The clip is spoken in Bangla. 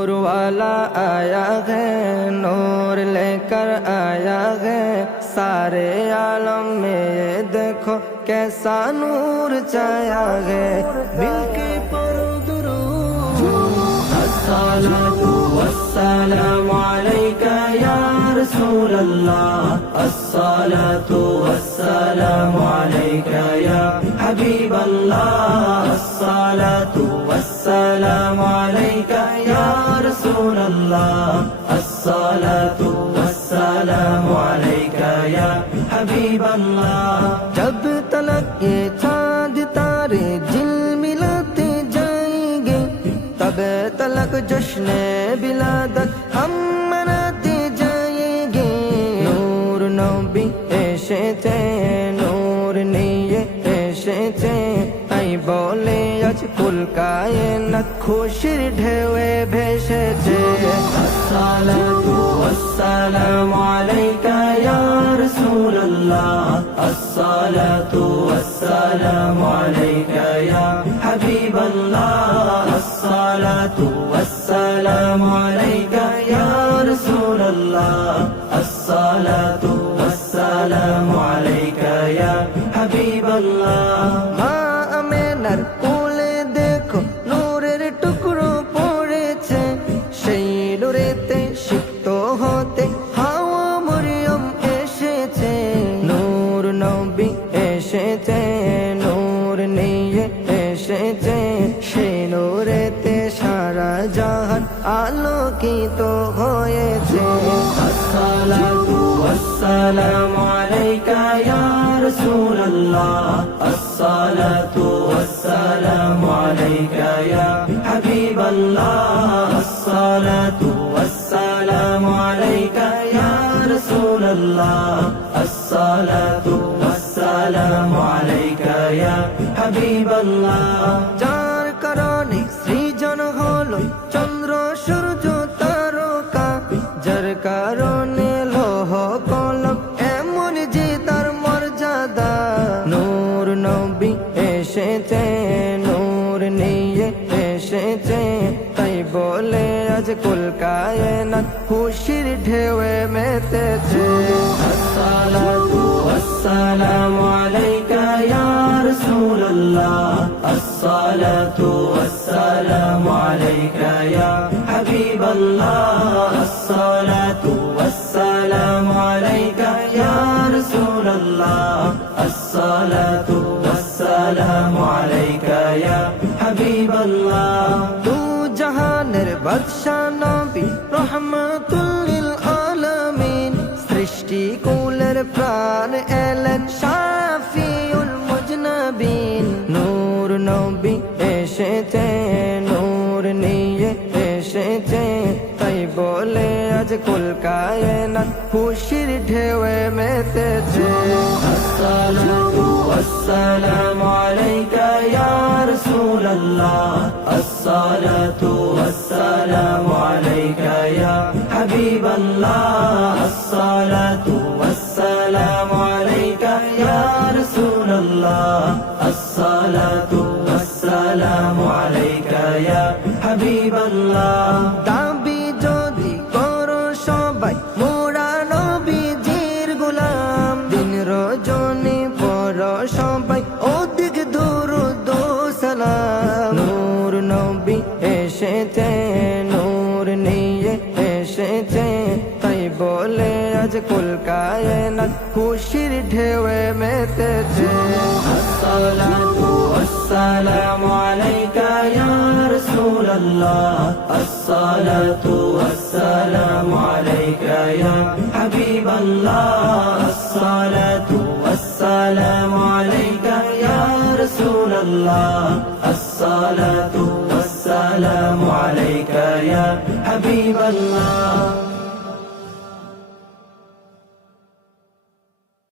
नूर वाला आया है, नूर लेकर आया है, सारे आलम में ये देखो कैसा नूर छाया है। मिलके पढ़ो दुरूद। अस्सलातु वस्सलामु अलैका या रसूल अल्लाह, अस्सलातु वस्सलामु अलैका या हबीब अल्लाह, अस्सलातु वस्सलामु अलैका या रसूल अल्लाह, अस्सलातु वस्सलामु अलैका या हबीब अल्लाह। जब तलक ये चाँद तारे झिलमिलाते जाएंगे, तब तलक जश्न बिलादत हम मनाते जाएंगे। नूर नबी एसेছে, नूर নিয়ে এসেছে, তাই বলে আজ কুল কায়নাত খুশির ঢেউয়ে ভেসেছে। আসসালাতু ওয়াসসালামু আলাইকা ইয়া রাসূলুল্লাহ, আসসালাতু ওয়াসসালামু আলাইকা ইয়া হাবিবাল্লাহ, আসসালাতু ওয়াসসালামু আলাইকা ইয়া রাসূলুল্লাহ, আসসালাতু ওয়াসসালামু আলাইকা ইয়া হাবিবাল্লাহ। মা আমেনার কোলে দেখো নূরের টুকরো পড়েছে, সেই নূরেতে সিক্ত হতে হাওয়া মরিয়ম এসেছে। নূর নবী এসেছে, নূর নিয়ে এসেছে, সেই নূরেতে সারা জাহান আলোকিত হয়েছে। আসসালাতু ওয়াসসালামু আলাইকা ইয়া রাসূলুল্লাহ, আসসালাতু ওয়াসসালামু আলাইকা ইয়া হাবিবাল্লাহ, আসসালাতু ওয়াসসালামু আলাইকা ইয়া রাসূলুল্লাহ, আসসালাতু ওয়াসসালামু আলাইকা ইয়া হাবিবাল্লাহ। যার কারণে সৃজন হলো চন্দ্র সূর্য তারকা, যার কারণে লৌহ কলম এমন যে তার মর্যাদা। নূর নবী এসেছে, নূর নিয়ে এসেছে, তাই বলে আজ কুল কায়নাত খুশির ঢেউয়ে মেতেছে। আসসালাতু ওয়াসসালামু আলাইকা ইয়া রাসূলুল্লাহ, আসসালাতু ওয়াসসালামু আলাইকা ইয়া হাবিবাল্লাহ, আসসালাতু ওয়াসসালামু আলাইকা ইয়া রাসূলুল্লাহ, আসসালাতু ওয়াসসালামু আলাইকা ইয়া হাবিবাল্লাহ। দু জাহানের বাদশা নবী রহমাতুল লিল আলামিন, সৃষ্টি কুলের প্রাণ এলেন শাফিউল মুজনাবিন। নূর নবী এসেছে, নূর নিয়ে এসেছে, তাই বলে আজ কুল কায়নাত খুশির ঢেউয়ে মেতেছে। আসসালাতু ওয়াসসালামু আলাইকা ইয়া রাসূলুল্লাহ, আসসালাতু ওয়াসসালামু আলাইকা ইয়া হাবিবাল্লাহ, আসসালাতু ওয়াসসালামু আলাইকা ইয়া রাসূলুল্লাহ, আসসালাতু ওয়াসসালামু আলাইকা ইয়া হাবিবাল্লাহ। দাবি যদি করো সবাই মোরা নবীজির গোলাম, দিন রজনী পড়ো সবাই অধিক দুরূদ ও সালাম। নূর নবী এসেছে, নূর নিয়ে এসেছে, তাই বলে আজ কুল কায়নাত খুশির ঢেউয়ে মেতেছে। আসসালাতু ওয়াসসালামু আলাইকা ইয়া রাসূলুল্লাহ, আসসালাতু ওয়াসসালামু আলাইকা ইয়া হাবিবাল্লাহ, আসসালাতু ওয়াসসালামু আলাইকা ইয়া রাসূলুল্লাহ, আসসালাতু ওয়াসসালামু আলাইকা ইয়া হাবিবাল্লাহ।